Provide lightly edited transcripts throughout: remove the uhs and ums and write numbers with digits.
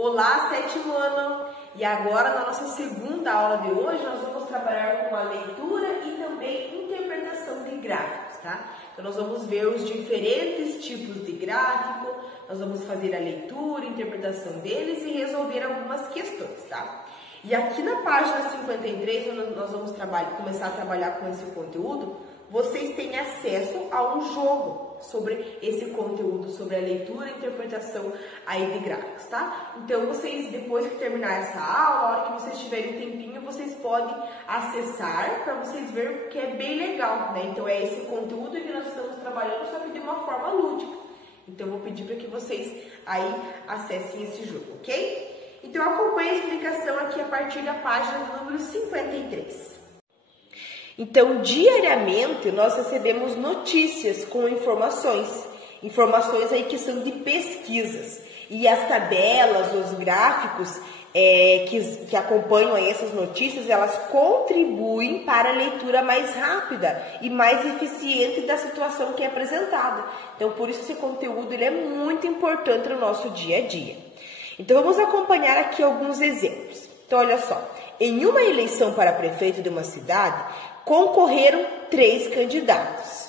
Olá, sétimo ano! E agora, na nossa segunda aula de hoje, nós vamos trabalhar com a leitura e também interpretação de gráficos, tá? Então, nós vamos ver os diferentes tipos de gráfico, nós vamos fazer a leitura, interpretação deles e resolver algumas questões, tá? E aqui na página 53, onde nós vamos começar a trabalhar com esse conteúdo, vocês têm acesso a um jogo sobre esse conteúdo, sobre a leitura e interpretação aí de gráficos, tá? Então, vocês, depois que terminar essa aula, a hora que vocês tiverem um tempinho, vocês podem acessar para vocês verem que é bem legal, né? Então, é esse conteúdo que nós estamos trabalhando, só que de uma forma lúdica. Então, eu vou pedir para que vocês aí acessem esse jogo, ok? Então, acompanhe a explicação aqui a partir da página do número 53. Então, diariamente, nós recebemos notícias com informações aí que são de pesquisas. E as tabelas, os gráficos que acompanham aí essas notícias, elas contribuem para a leitura mais rápida e mais eficiente da situação que é apresentada. Então, por isso esse conteúdo ele é muito importante no nosso dia a dia. Então, vamos acompanhar aqui alguns exemplos. Então, olha só. Em uma eleição para prefeito de uma cidade, concorreram 3 candidatos: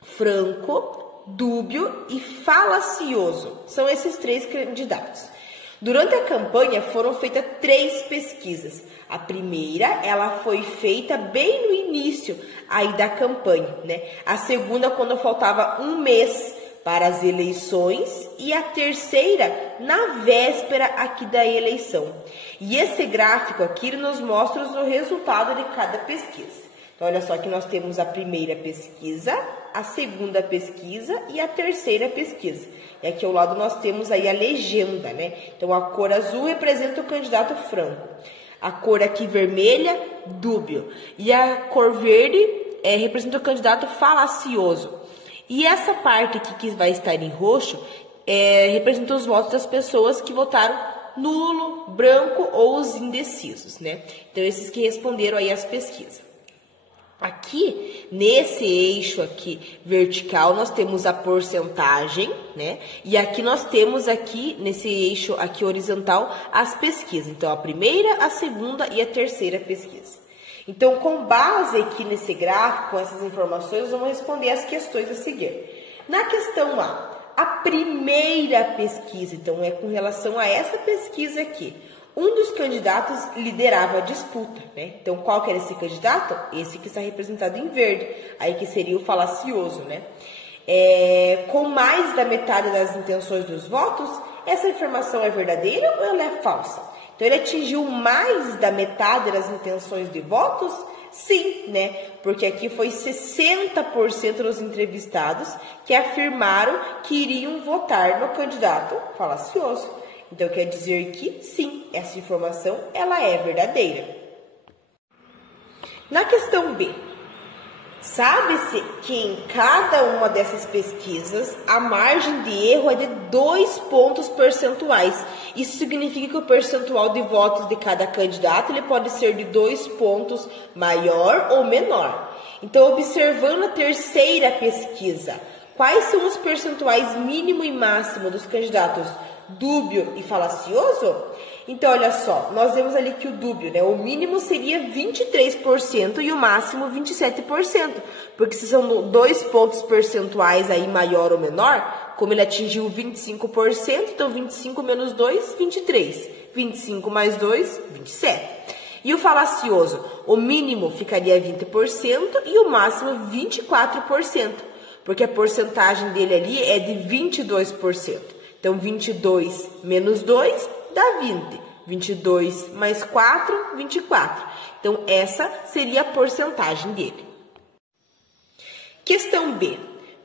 franco, dúbio e falacioso. São esses 3 candidatos. Durante a campanha foram feitas 3 pesquisas. A primeira, ela foi feita bem no início aí da campanha, né? A segunda, quando faltava um mês para as eleições, e a terceira na véspera aqui da eleição. E esse gráfico aqui nos mostra o resultado de cada pesquisa. Então, olha só que nós temos a primeira pesquisa, a segunda pesquisa e a terceira pesquisa. E aqui ao lado nós temos aí a legenda, né? Então, a cor azul representa o candidato franco. A cor aqui vermelha, dúbio. E a cor verde representa o candidato falacioso. E essa parte aqui que vai estar em roxo representa os votos das pessoas que votaram nulo, branco ou os indecisos, né? Então, esses que responderam aí as pesquisas. Aqui, nesse eixo aqui vertical, nós temos a porcentagem, né? E aqui nós temos aqui, nesse eixo aqui horizontal, as pesquisas. Então, a primeira, a segunda e a terceira pesquisa. Então, com base aqui nesse gráfico, com essas informações, vamos responder as questões a seguir. Na questão a primeira pesquisa, então, é com relação a essa pesquisa aqui. Um dos candidatos liderava a disputa, né? Então, qual que era esse candidato? Esse que está representado em verde, aí que seria o falacioso, né? Com mais da metade das intenções dos votos, essa informação é verdadeira ou ela é falsa? Então, ele atingiu mais da metade das intenções de votos? Sim, né? Porque aqui foi 60% dos entrevistados que afirmaram que iriam votar no candidato falacioso. Então, quer dizer que sim, essa informação ela é verdadeira. Na questão B, sabe-se que em cada uma dessas pesquisas a margem de erro é de 2 pontos percentuais. Isso significa que o percentual de votos de cada candidato ele pode ser de 2 pontos maior ou menor. Então, observando a terceira pesquisa, quais são os percentuais mínimo e máximo dos candidatos dúbio e falacioso? Então, olha só, nós vemos ali que o dúbio, né, o mínimo seria 23% e o máximo 27%, porque se são 2 pontos percentuais aí maior ou menor, como ele atingiu 25%, então 25 menos 2, 23, 25 mais 2, 27. E o falacioso, o mínimo ficaria 20% e o máximo 24%, porque a porcentagem dele ali é de 22%. Então, 22 menos 2 dá 20. 22 mais 4, 24. Então, essa seria a porcentagem dele. Questão B.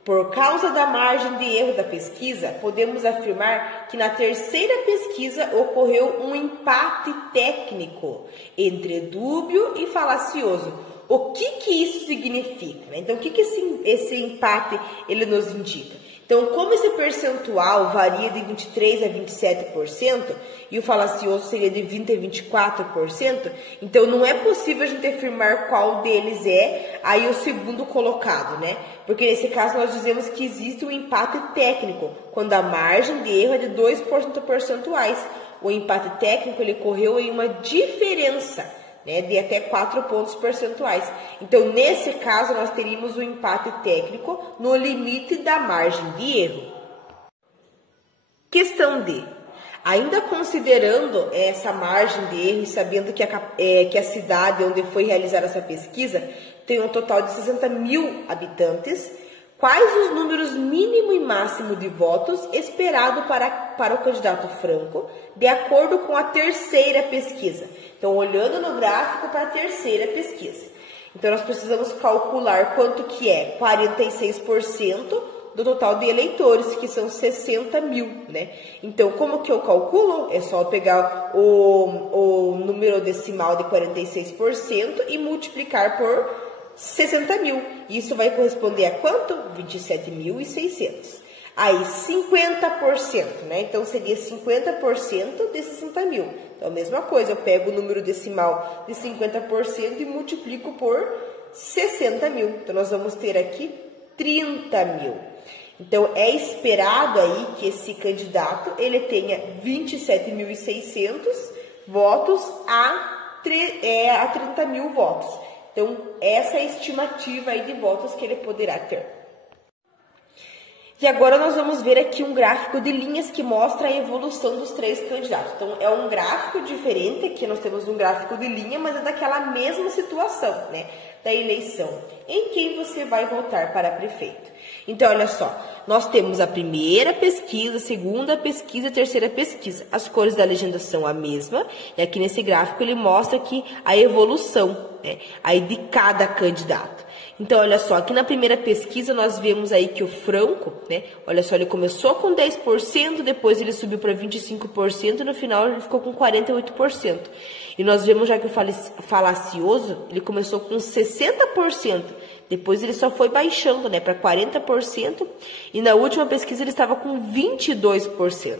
Por causa da margem de erro da pesquisa, podemos afirmar que na terceira pesquisa ocorreu um empate técnico entre dúbio e falacioso. O que isso significa, né? Então, o que esse empate ele nos indica? Então, como esse percentual varia de 23% a 27% e o falacioso seria de 20% a 24%, então não é possível a gente afirmar qual deles é aí o segundo colocado, né? Porque nesse caso nós dizemos que existe um empate técnico, quando a margem de erro é de 2% percentuais. O empate técnico ele ocorreu em uma diferença, né, de até 4 pontos percentuais. Então, nesse caso, nós teríamos o empate técnico no limite da margem de erro. Questão D. Ainda considerando essa margem de erro e sabendo que a cidade onde foi realizada essa pesquisa tem um total de 60 mil habitantes, quais os números mínimo e máximo de votos esperado para o candidato Franco, de acordo com a terceira pesquisa? Então, olhando no gráfico para a terceira pesquisa. Então, nós precisamos calcular quanto que é 46% do total de eleitores, que são 60 mil, né? Então, como que eu calculo? É só pegar o número decimal de 46% e multiplicar por 60 mil. Isso vai corresponder a quanto? 27.600. Aí, 50%, né? Então, seria 50% de 60 mil. Então, a mesma coisa, eu pego o número decimal de 50% e multiplico por 60 mil. Então, nós vamos ter aqui 30 mil. Então, é esperado aí que esse candidato, ele tenha 27.600 votos a 30 mil votos. Então, essa é a estimativa aí de votos que ele poderá ter. E agora nós vamos ver aqui um gráfico de linhas que mostra a evolução dos três candidatos. Então, é um gráfico diferente, aqui nós temos um gráfico de linha, mas é daquela mesma situação, né, da eleição. Em quem você vai votar para prefeito? Então, olha só, nós temos a primeira pesquisa, a segunda pesquisa e a terceira pesquisa. As cores da legenda são a mesma, e aqui nesse gráfico ele mostra aqui a evolução, né, aí de cada candidato. Então, olha só, aqui na primeira pesquisa nós vemos aí que o Franco, né, olha só, ele começou com 10%, depois ele subiu para 25% e no final ele ficou com 48%. E nós vemos já que o falacioso, ele começou com 60%, depois ele só foi baixando, né, para 40% e na última pesquisa ele estava com 22%.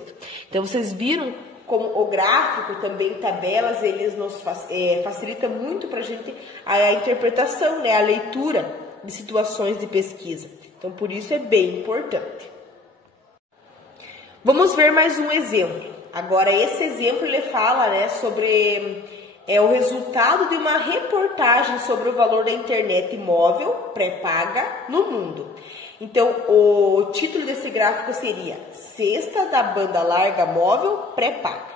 Então, vocês viram como o gráfico, também tabelas, eles nos facilita muito para a gente a interpretação, né, a leitura de situações de pesquisa. Então, por isso é bem importante. Vamos ver mais um exemplo. Agora, esse exemplo ele fala, né, sobre o resultado de uma reportagem sobre o valor da internet móvel pré-paga no mundo. Então, o título desse gráfico seria Cesta da Banda Larga Móvel Pré-Paga.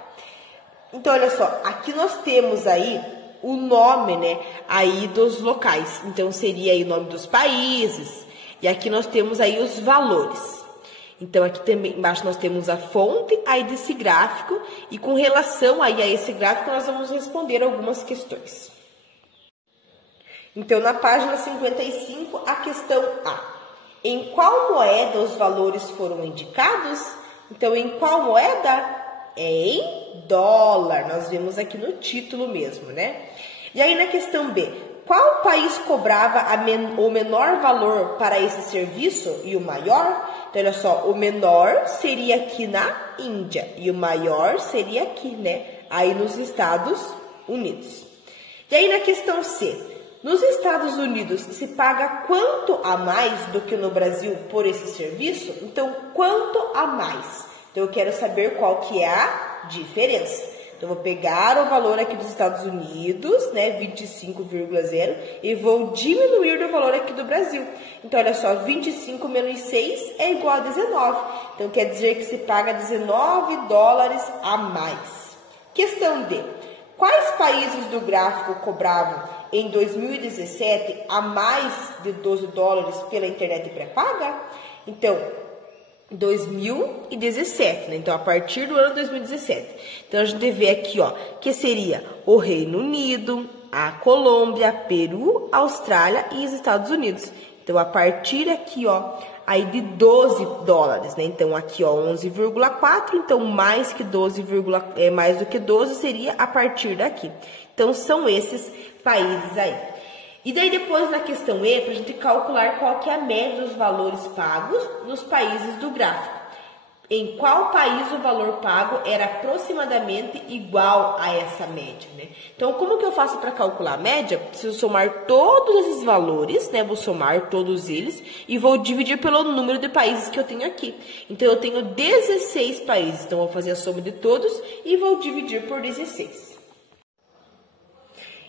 Então, olha só, aqui nós temos aí o nome, né, aí dos locais. Então, seria aí o nome dos países. E aqui nós temos aí os valores. Então, aqui também embaixo nós temos a fonte aí desse gráfico. E com relação aí a esse gráfico, nós vamos responder algumas questões. Então, na página 55, a questão A. Em qual moeda os valores foram indicados? Então, em qual moeda? É em dólar. Nós vemos aqui no título mesmo, né? E aí, na questão B, qual país cobrava o menor valor para esse serviço e o maior? Então, olha só, o menor seria aqui na Índia e o maior seria aqui, né? Aí nos Estados Unidos. E aí, na questão C, nos Estados Unidos se paga quanto a mais do que no Brasil por esse serviço? Então, quanto a mais? Então, eu quero saber qual que é a diferença. Então, eu vou pegar o valor aqui dos Estados Unidos, né, 25,0, e vou diminuir do valor aqui do Brasil. Então, olha só, 25 menos 6 é igual a 19. Então, quer dizer que se paga 19 dólares a mais. Questão D. Quais países do gráfico cobravam em 2017 a mais de 12 dólares pela internet pré-paga? Então, 2017, né? Então, a partir do ano 2017. Então, a gente vê aqui, ó, que seria o Reino Unido, a Colômbia, Peru, Austrália e os Estados Unidos. Então, a partir aqui, ó, aí de 12 dólares, né? Então, aqui, ó, 11,4. Então, mais que 12, mais do que 12 seria a partir daqui. Então, são esses países aí. E daí depois na questão E, para a gente calcular qual que é a média dos valores pagos nos países do gráfico. Em qual país o valor pago era aproximadamente igual a essa média, né? Então, como que eu faço para calcular a média? Preciso somar todos esses valores, né? Vou somar todos eles e vou dividir pelo número de países que eu tenho aqui. Então, eu tenho 16 países. Então, vou fazer a soma de todos e vou dividir por 16.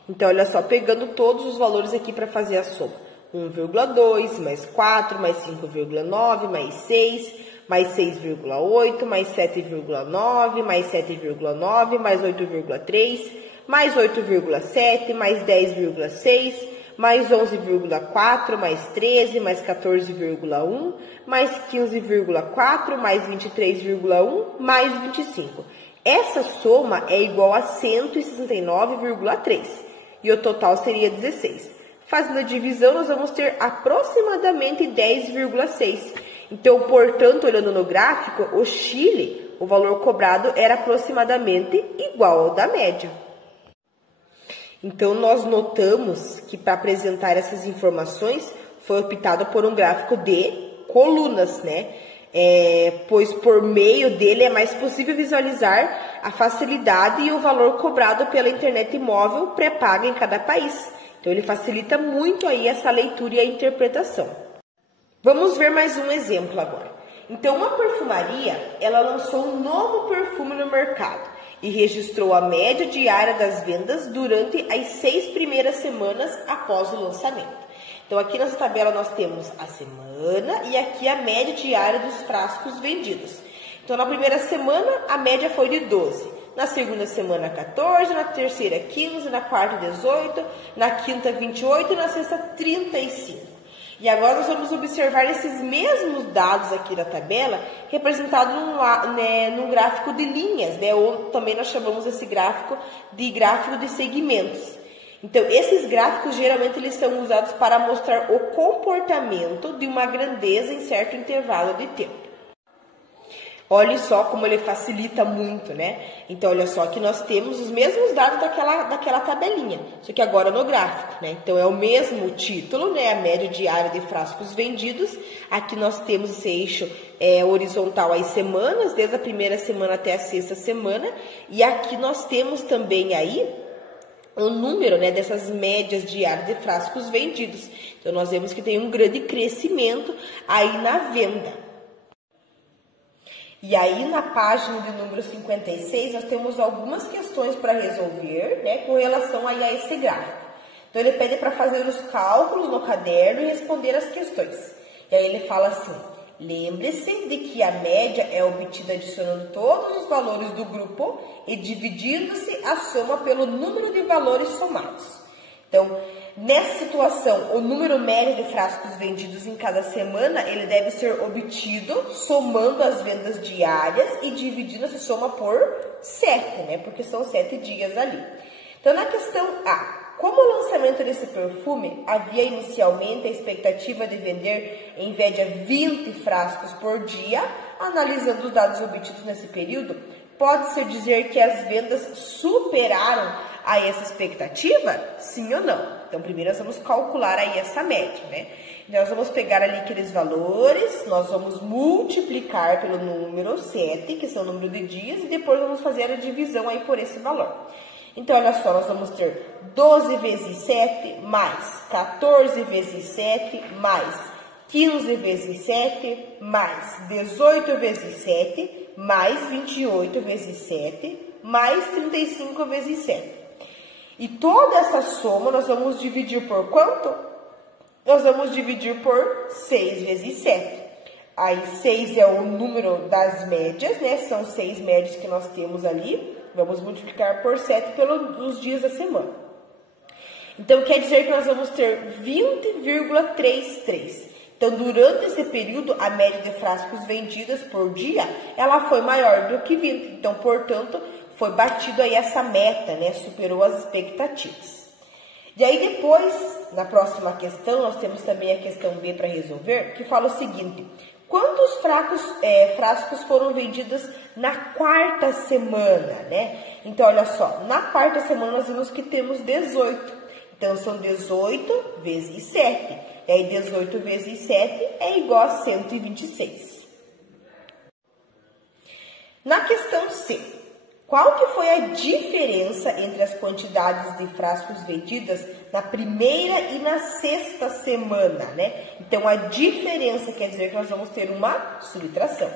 Então, olha só, pegando todos os valores aqui para fazer a soma. 1,2 mais 4 mais 5,9 mais 6... mais 6,8, mais 7,9, mais 7,9, mais 8,3, mais 8,7, mais 10,6, mais 11,4, mais 13, mais 14,1, mais 15,4, mais 23,1, mais 25. Essa soma é igual a 169,3 e o total seria 16. Fazendo a divisão, nós vamos ter aproximadamente 10,6. Então, portanto, olhando no gráfico, o Chile, o valor cobrado era aproximadamente igual ao da média. Então, nós notamos que para apresentar essas informações foi optado por um gráfico de colunas, né? Pois por meio dele é mais possível visualizar a facilidade e o valor cobrado pela internet móvel pré-paga em cada país. Então, ele facilita muito aí essa leitura e a interpretação. Vamos ver mais um exemplo agora. Então, uma perfumaria, ela lançou um novo perfume no mercado e registrou a média diária das vendas durante as 6 primeiras semanas após o lançamento. Então, aqui nessa tabela nós temos a semana e aqui a média diária dos frascos vendidos. Então, na primeira semana, a média foi de 12. Na segunda semana, 14. Na terceira, 15. Na quarta, 18. Na quinta, 28. E na sexta, 35. E agora nós vamos observar esses mesmos dados aqui da tabela representados num gráfico de linhas, né? Ou também nós chamamos esse gráfico de segmentos. Então, esses gráficos geralmente eles são usados para mostrar o comportamento de uma grandeza em certo intervalo de tempo. Olhe só como ele facilita muito, né? Então, olha só, aqui nós temos os mesmos dados daquela tabelinha, só que agora no gráfico, né? Então, é o mesmo título, né? A média diária de frascos vendidos. Aqui nós temos esse eixo horizontal às semanas, desde a primeira semana até a sexta semana. E aqui nós temos também aí o número, né, dessas médias diárias de frascos vendidos. Então, nós vemos que tem um grande crescimento aí na venda. E aí, na página de número 56, nós temos algumas questões para resolver, né, com relação aí a esse gráfico. Então, ele pede para fazer os cálculos no caderno e responder as questões. E aí, ele fala assim, lembre-se de que a média é obtida adicionando todos os valores do grupo e dividindo-se a soma pelo número de valores somados. Então, nessa situação, o número médio de frascos vendidos em cada semana, ele deve ser obtido somando as vendas diárias e dividindo essa soma por 7, né? Porque são 7 dias ali. Então, na questão A, como o lançamento desse perfume havia inicialmente a expectativa de vender em média 20 frascos por dia, analisando os dados obtidos nesse período, pode-se dizer que as vendas superaram a essa expectativa? Sim ou não? Então, primeiro nós vamos calcular aí essa média, né? Então, nós vamos pegar ali aqueles valores, nós vamos multiplicar pelo número 7, que são o número de dias, e depois vamos fazer a divisão aí por esse valor. Então, olha só, nós vamos ter 12 vezes 7 mais 14 vezes 7 mais 15 vezes 7 mais 18 vezes 7 mais 28 vezes 7 mais 35 vezes 7. E toda essa soma nós vamos dividir por quanto? Nós vamos dividir por 6 vezes 7. Aí 6 é o número das médias, né? São 6 médias que nós temos ali. Vamos multiplicar por 7 pelos dias da semana. Então, quer dizer que nós vamos ter 20,33. Então, durante esse período, a média de frascos vendidos por dia, ela foi maior do que 20. Então, portanto, foi batido aí essa meta, né? Superou as expectativas. E aí, depois, na próxima questão, nós temos também a questão B para resolver, que fala o seguinte: quantos frascos foram vendidos na quarta semana, né? Então, olha só, na quarta semana nós vimos que temos 18. Então, são 18 vezes 7. E aí, 18 vezes 7 é igual a 126. Na questão C, qual que foi a diferença entre as quantidades de frascos vendidas na primeira e na sexta semana, né? Então, a diferença quer dizer que nós vamos ter uma subtração.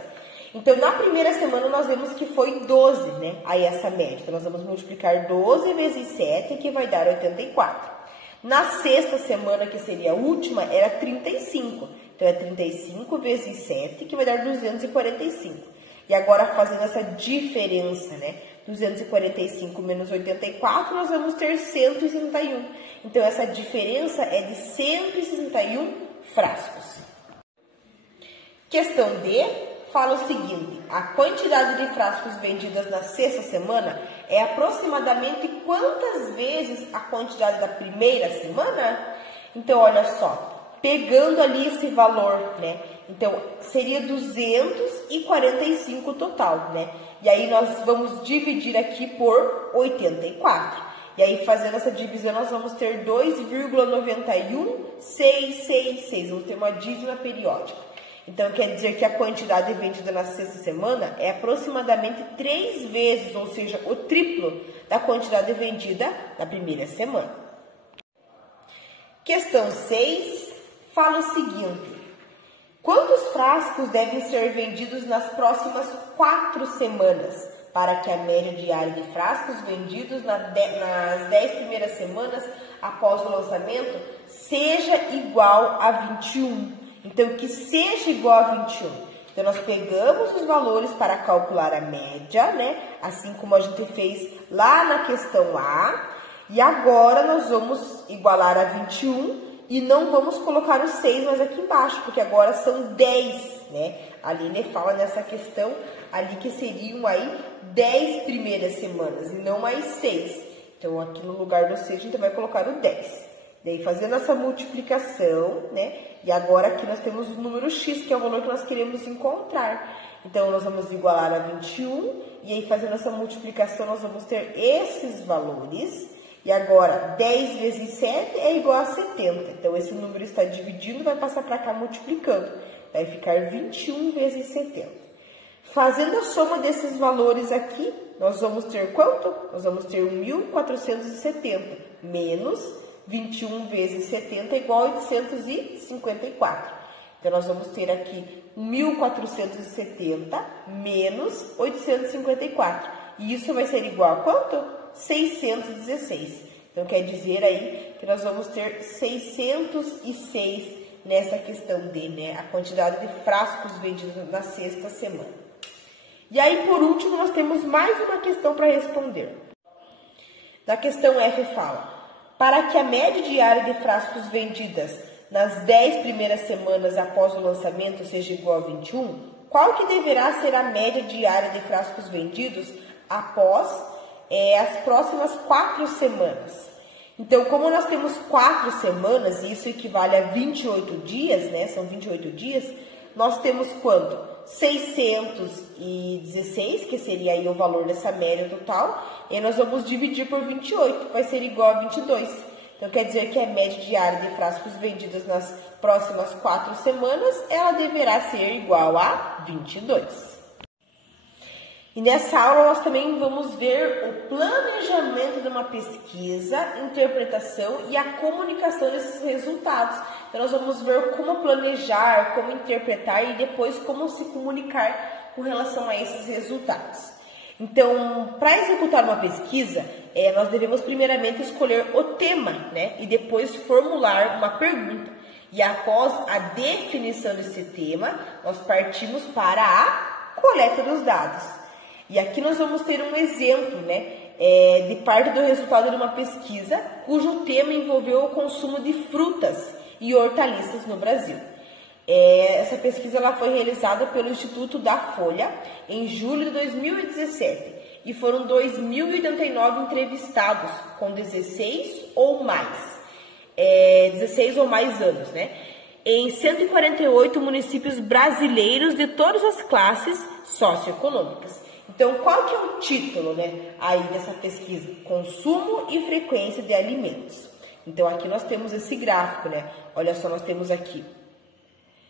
Então, na primeira semana, nós vemos que foi 12, né? Aí, essa média. Então, nós vamos multiplicar 12 vezes 7, que vai dar 84. Na sexta semana, que seria a última, era 35. Então, é 35 vezes 7, que vai dar 245. E agora, fazendo essa diferença, né? 245 menos 84, nós vamos ter 161. Então, essa diferença é de 161 frascos. Questão D fala o seguinte: a quantidade de frascos vendidas na sexta semana é aproximadamente quantas vezes a quantidade da primeira semana? Então, olha só, pegando ali esse valor, né? Então, seria 245 total, né? E aí, nós vamos dividir aqui por 84. E aí, fazendo essa divisão, nós vamos ter 2,91666. Vamos ter uma dízima periódica. Então, quer dizer que a quantidade vendida na sexta semana é aproximadamente 3 vezes, ou seja, o triplo da quantidade vendida na primeira semana. Questão 6 fala o seguinte: quantos frascos devem ser vendidos nas próximas 4 semanas para que a média diária de frascos vendidos nas 10 primeiras semanas após o lançamento seja igual a 21? Então, que seja igual a 21. Então, nós pegamos os valores para calcular a média, né? Assim como a gente fez lá na questão A. E agora, nós vamos igualar a 21 e não vamos colocar o 6 mais aqui embaixo, porque agora são 10, né? Ali ele fala nessa questão ali que seriam aí 10 primeiras semanas e não mais 6. Então, aqui no lugar do 6, a gente vai colocar o 10. Daí, fazendo essa multiplicação, né? E agora aqui nós temos o número x, que é o valor que nós queremos encontrar. Então, nós vamos igualar a 21. E aí, fazendo essa multiplicação, nós vamos ter esses valores. E agora, 10 vezes 7 é igual a 70. Então, esse número está dividindo, vai passar para cá multiplicando. Vai ficar 21 vezes 70. Fazendo a soma desses valores aqui, nós vamos ter quanto? Nós vamos ter 1.470 menos 21 vezes 70 é igual a 854. Então, nós vamos ter aqui 1.470 menos 854. E isso vai ser igual a quanto? 616. Então, quer dizer aí que nós vamos ter 606 nessa questão D, né? A quantidade de frascos vendidos na sexta semana. E aí, por último, nós temos mais uma questão para responder. Na questão F fala: para que a média diária de frascos vendidas nas 10 primeiras semanas após o lançamento seja igual a 21, qual que deverá ser a média diária de frascos vendidos após as próximas 4 semanas? Então, como nós temos 4 semanas, e isso equivale a 28 dias, né? São 28 dias, nós temos quanto? 616, que seria aí o valor dessa média total, e nós vamos dividir por 28, vai ser igual a 22. Então, quer dizer que a média diária de frascos vendidos nas próximas 4 semanas, ela deverá ser igual a 22. E nessa aula, nós também vamos ver o planejamento de uma pesquisa, interpretação e a comunicação desses resultados. Então, nós vamos ver como planejar, como interpretar e depois como se comunicar com relação a esses resultados. Então, para executar uma pesquisa, nós devemos primeiramente escolher o tema, né? E depois formular uma pergunta. E após a definição desse tema, nós partimos para a coleta dos dados. E aqui nós vamos ter um exemplo, né, de parte do resultado de uma pesquisa cujo tema envolveu o consumo de frutas e hortaliças no Brasil. Essa pesquisa ela foi realizada pelo Instituto da Folha em julho de 2017 e foram 2.089 entrevistados com 16 ou mais anos, né, em 148 municípios brasileiros de todas as classes socioeconômicas. Então, qual que é o título, né, aí dessa pesquisa? Consumo e frequência de alimentos. Então, aqui nós temos esse gráfico, né? Olha só, nós temos aqui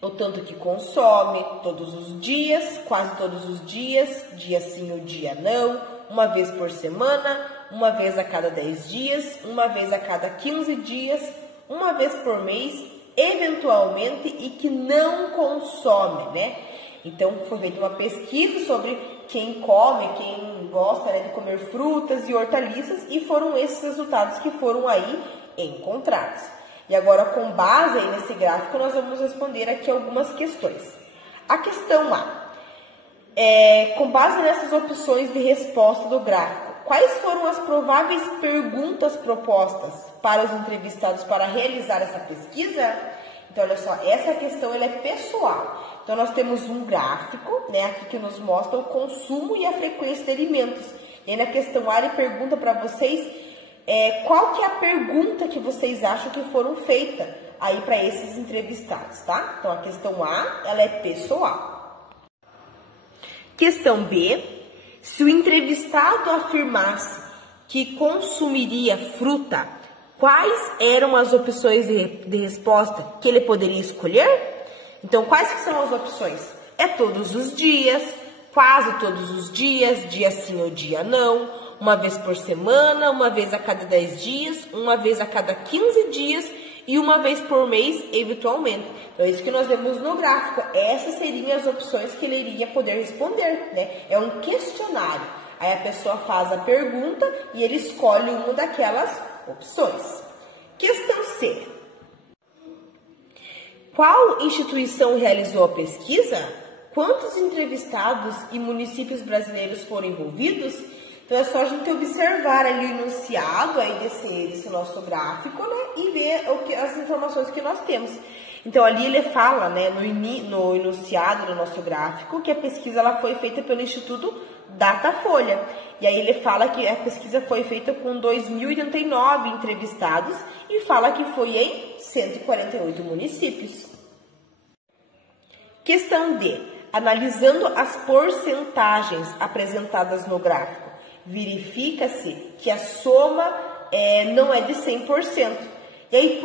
o tanto que consome todos os dias, quase todos os dias, dia sim ou dia não, uma vez por semana, uma vez a cada 10 dias, uma vez a cada 15 dias, uma vez por mês, eventualmente, e que não consome, né? Então, foi feita uma pesquisa sobre quem come, quem gosta, né, de comer frutas e hortaliças, e foram esses resultados que foram aí encontrados. E agora, com base aí nesse gráfico, nós vamos responder aqui algumas questões. A questão A, com base nessas opções de resposta do gráfico, quais foram as prováveis perguntas propostas para os entrevistados para realizar essa pesquisa? Então, olha só, essa questão ela é pessoal. Então, nós temos um gráfico, né, aqui que nos mostra o consumo e a frequência de alimentos. E aí, na questão A, ele pergunta para vocês qual que é a pergunta que vocês acham que foram feitas aí para esses entrevistados, tá? Então, a questão A, ela é pessoal. Questão B, se o entrevistado afirmasse que consumiria fruta, quais eram as opções de resposta que ele poderia escolher? Então, quais que são as opções? É todos os dias, quase todos os dias, dia sim ou dia não, uma vez por semana, uma vez a cada 10 dias, uma vez a cada 15 dias e uma vez por mês, eventualmente. Então, é isso que nós vemos no gráfico. Essas seriam as opções que ele iria poder responder, né? É um questionário. Aí a pessoa faz a pergunta e ele escolhe uma daquelas opções. Questão C. Qual instituição realizou a pesquisa? Quantos entrevistados e municípios brasileiros foram envolvidos? Então, é só a gente observar ali o enunciado aí desse nosso gráfico, né? E ver as informações que nós temos. Então, ali ele fala, né, no enunciado do nosso gráfico, que a pesquisa ela foi feita pelo Instituto Datafolha. E aí ele fala que a pesquisa foi feita com 2.089 entrevistados e fala que foi em 148 municípios. Questão D. Analisando as porcentagens apresentadas no gráfico, verifica-se que a soma não é de 100%. E aí,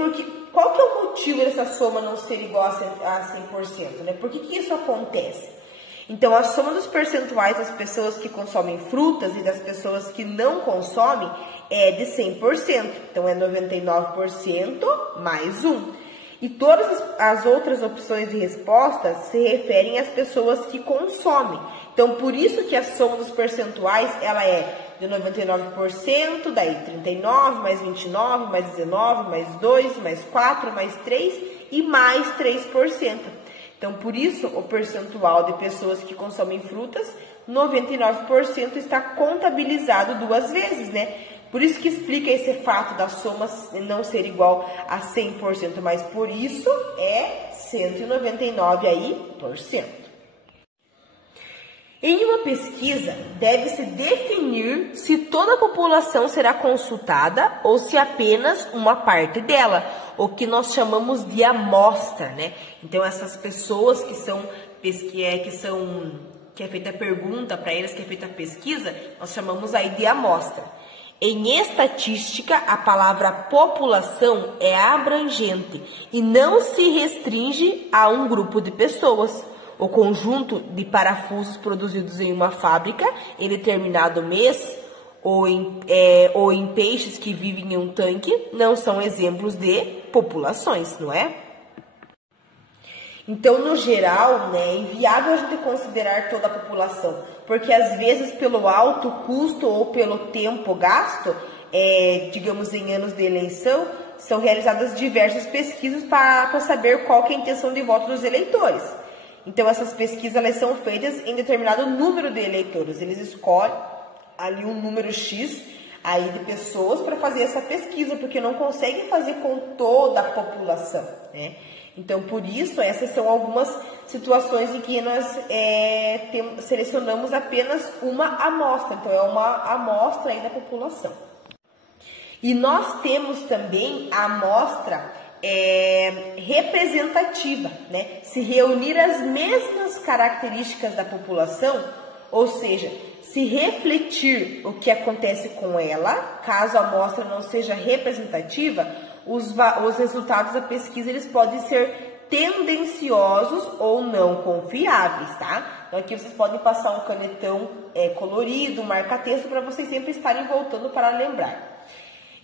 qual que é o motivo dessa soma não ser igual a 100%? Né? Por que isso acontece? Então, a soma dos percentuais das pessoas que consomem frutas e das pessoas que não consomem é de 100%. Então, é 99% mais 1. E todas as outras opções de resposta se referem às pessoas que consomem. Então, por isso que a soma dos percentuais, ela é de 99%, daí 39, mais 29, mais 19, mais 2, mais 4, mais 3 e mais 3%. Então, por isso, o percentual de pessoas que consomem frutas, 99% está contabilizado 2 vezes, né? Por isso que explica esse fato da soma não ser igual a 100%, mas por isso é 199 aí por cento. Em uma pesquisa, deve-se definir se toda a população será consultada ou se apenas uma parte dela, o que nós chamamos de amostra, né? Então, essas pessoas que é feita a pergunta para eles, que é feita a pesquisa, nós chamamos aí de amostra. Em estatística, a palavra população é abrangente e não se restringe a um grupo de pessoas. O conjunto de parafusos produzidos em uma fábrica em determinado mês ou em peixes que vivem em um tanque não são exemplos de populações, não é? Então, no geral, né, é inviável a gente considerar toda a população, porque às vezes pelo alto custo ou pelo tempo gasto, digamos em anos de eleição, são realizadas diversas pesquisas para saber qual que é a intenção de voto dos eleitores. Então, essas pesquisas elas são feitas em determinado número de eleitores. Eles escolhem ali um número X aí de pessoas para fazer essa pesquisa, porque não conseguem fazer com toda a população, né? Então, por isso, essas são algumas situações em que nós selecionamos apenas uma amostra. Então, é uma amostra aí da população. E nós temos também a amostra representativa, né? Se reunir as mesmas características da população, ou seja, se refletir o que acontece com ela, caso a amostra não seja representativa, os resultados da pesquisa eles podem ser tendenciosos ou não confiáveis, tá? Então aqui vocês podem passar um canetão colorido, um marca-texto, para vocês sempre estarem voltando para lembrar.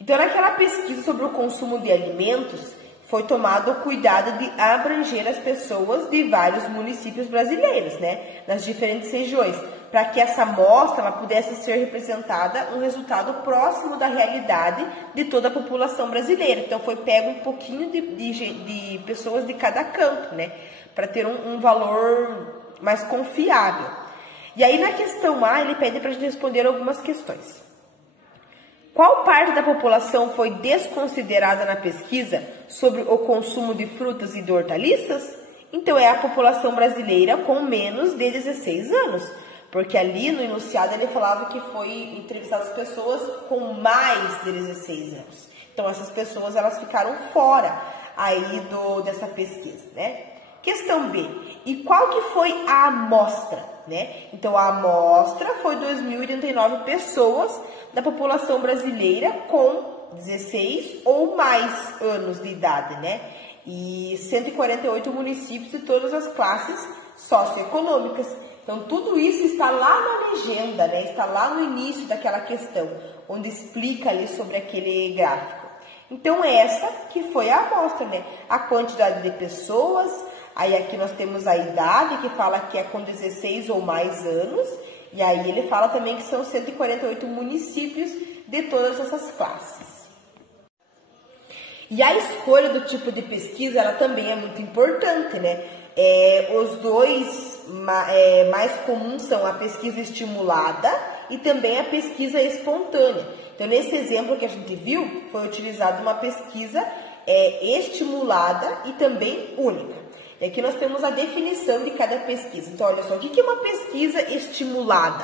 Então naquela pesquisa sobre o consumo de alimentos, foi tomado o cuidado de abranger as pessoas de vários municípios brasileiros, né, nas diferentes regiões, para que essa amostra ela pudesse ser representada um resultado próximo da realidade de toda a população brasileira. Então foi pego um pouquinho de pessoas de cada canto, né, para ter um valor mais confiável. E aí na questão A ele pede para a gente responder algumas questões. Qual parte da população foi desconsiderada na pesquisa sobre o consumo de frutas e de hortaliças? Então, é a população brasileira com menos de 16 anos. Porque ali no enunciado ele falava que foi entrevistadas pessoas com mais de 16 anos. Então, essas pessoas elas ficaram fora aí dessa pesquisa, né? Questão B. E qual que foi a amostra, né? Então, a amostra foi 2.089 pessoas da população brasileira com 16 ou mais anos de idade, né? E 148 municípios de todas as classes socioeconômicas. Então, tudo isso está lá na legenda, né? Está lá no início daquela questão, onde explica ali sobre aquele gráfico. Então, essa que foi a amostra, né? A quantidade de pessoas. Aí aqui nós temos a idade, que fala que é com 16 ou mais anos. E aí ele fala também que são 148 municípios de todas essas classes. E a escolha do tipo de pesquisa, ela também é muito importante, né? Os dois mais comuns são a pesquisa estimulada e também a pesquisa espontânea. Então, nesse exemplo que a gente viu, foi utilizada uma pesquisa estimulada e também única. E aqui nós temos a definição de cada pesquisa. Então, olha só, o que é uma pesquisa estimulada?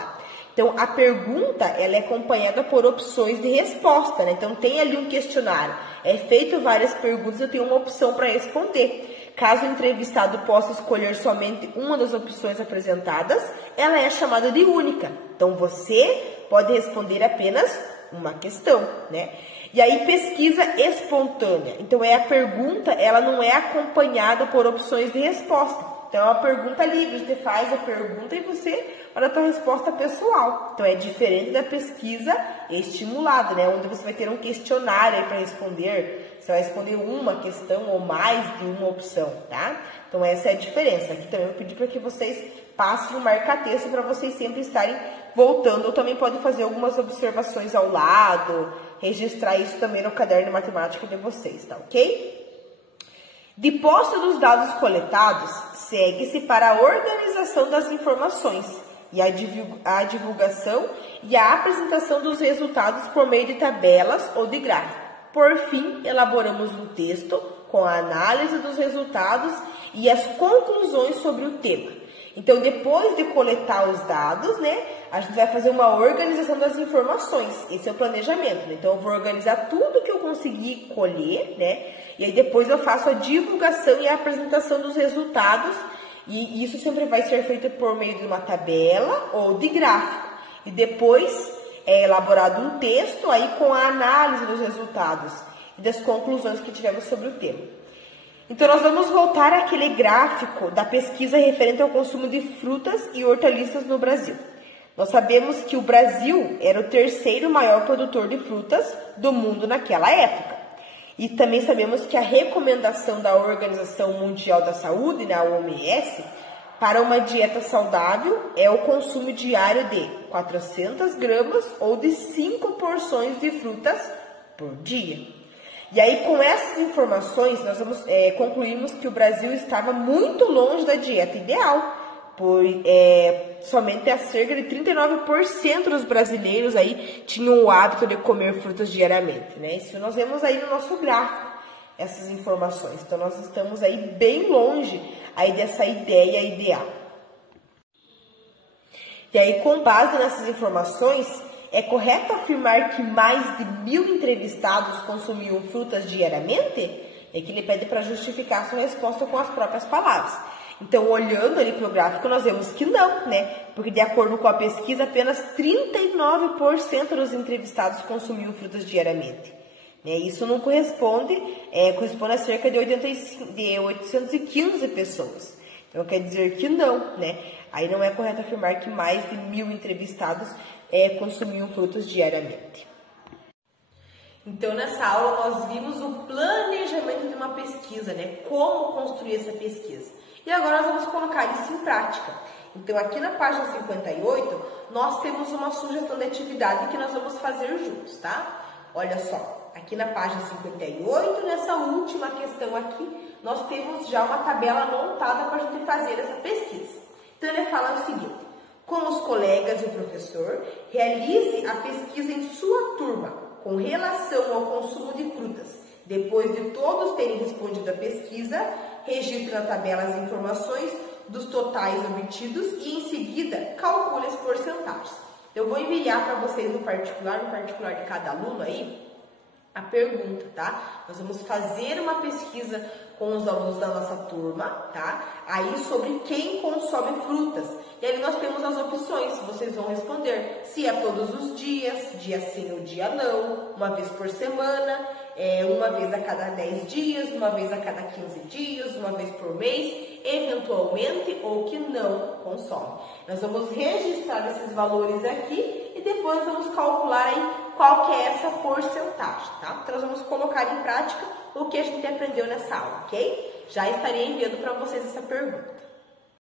Então, a pergunta ela é acompanhada por opções de resposta, né? Então, tem ali um questionário. É feito várias perguntas, eu tenho uma opção para responder. Caso o entrevistado possa escolher somente uma das opções apresentadas, ela é chamada de única. Então, você pode responder apenas uma questão, né? E aí, pesquisa espontânea. Então, a pergunta, ela não é acompanhada por opções de resposta. Então, é uma pergunta livre. Você faz a pergunta e você olha a sua resposta pessoal. Então, é diferente da pesquisa estimulada, né? Onde você vai ter um questionário para responder. Você vai responder uma questão ou mais de uma opção, tá? Então, essa é a diferença. Aqui também eu pedi para que vocês passem um marca-texto para vocês sempre estarem voltando. Ou também podem fazer algumas observações ao lado, registrar isso também no caderno de matemática de vocês, tá ok? De posse dos dados coletados, segue-se para a organização das informações e a divulgação e a apresentação dos resultados por meio de tabelas ou de gráfico. Por fim, elaboramos um texto com a análise dos resultados e as conclusões sobre o tema. Então, depois de coletar os dados, né, a gente vai fazer uma organização das informações. Esse é o planejamento, né? Então, eu vou organizar tudo que eu consegui colher, né? E aí, depois eu faço a divulgação e a apresentação dos resultados. E isso sempre vai ser feito por meio de uma tabela ou de gráfico. E depois é elaborado um texto aí com a análise dos resultados e das conclusões que tivemos sobre o tema. Então, nós vamos voltar àquele gráfico da pesquisa referente ao consumo de frutas e hortaliças no Brasil. Nós sabemos que o Brasil era o terceiro maior produtor de frutas do mundo naquela época. E também sabemos que a recomendação da Organização Mundial da Saúde, né, a OMS, para uma dieta saudável é o consumo diário de 400 gramas ou de 5 porções de frutas por dia. E aí, com essas informações, nós concluímos que o Brasil estava muito longe da dieta ideal, pois somente a cerca de 39% dos brasileiros aí tinham o hábito de comer frutas diariamente, né? Isso nós vemos aí no nosso gráfico, essas informações. Então, nós estamos aí bem longe aí dessa ideia ideal. E aí, com base nessas informações, é correto afirmar que mais de 1.000 entrevistados consumiam frutas diariamente? É que ele pede para justificar a sua resposta com as próprias palavras. Então, olhando ali para o gráfico, nós vemos que não, né? Porque, de acordo com a pesquisa, apenas 39% dos entrevistados consumiam frutas diariamente. né? Isso não corresponde, corresponde a cerca de 815 pessoas. Então, quer dizer que não, né? Aí não é correto afirmar que mais de 1.000 entrevistados consumiam frutas diariamente. Então, nessa aula, nós vimos o planejamento de uma pesquisa, né? Como construir essa pesquisa. E agora nós vamos colocar isso em prática. Então, aqui na página 58, nós temos uma sugestão de atividade que nós vamos fazer juntos, tá? Olha só, aqui na página 58, nessa última questão aqui, nós temos já uma tabela montada para a gente fazer essa pesquisa. Então, ele fala o seguinte: com os colegas e o professor, realize a pesquisa em sua turma, com relação ao consumo de frutas. Depois de todos terem respondido a pesquisa, registre na tabela as informações dos totais obtidos e, em seguida, calcule as porcentagens. Eu vou enviar para vocês no particular de cada aluno aí, a pergunta, tá? Nós vamos fazer uma pesquisa com os alunos da nossa turma, tá? Aí sobre quem consome frutas. E aí nós temos as opções, vocês vão responder se é todos os dias, dia sim ou dia não, uma vez por semana, uma vez a cada 10 dias, uma vez a cada 15 dias, uma vez por mês, eventualmente ou que não consome. Nós vamos registrar esses valores aqui e depois vamos calcular aí qual que é essa porcentagem, tá? Então, nós vamos colocar em prática o que a gente aprendeu nessa aula, ok? Já estarei enviando para vocês essa pergunta.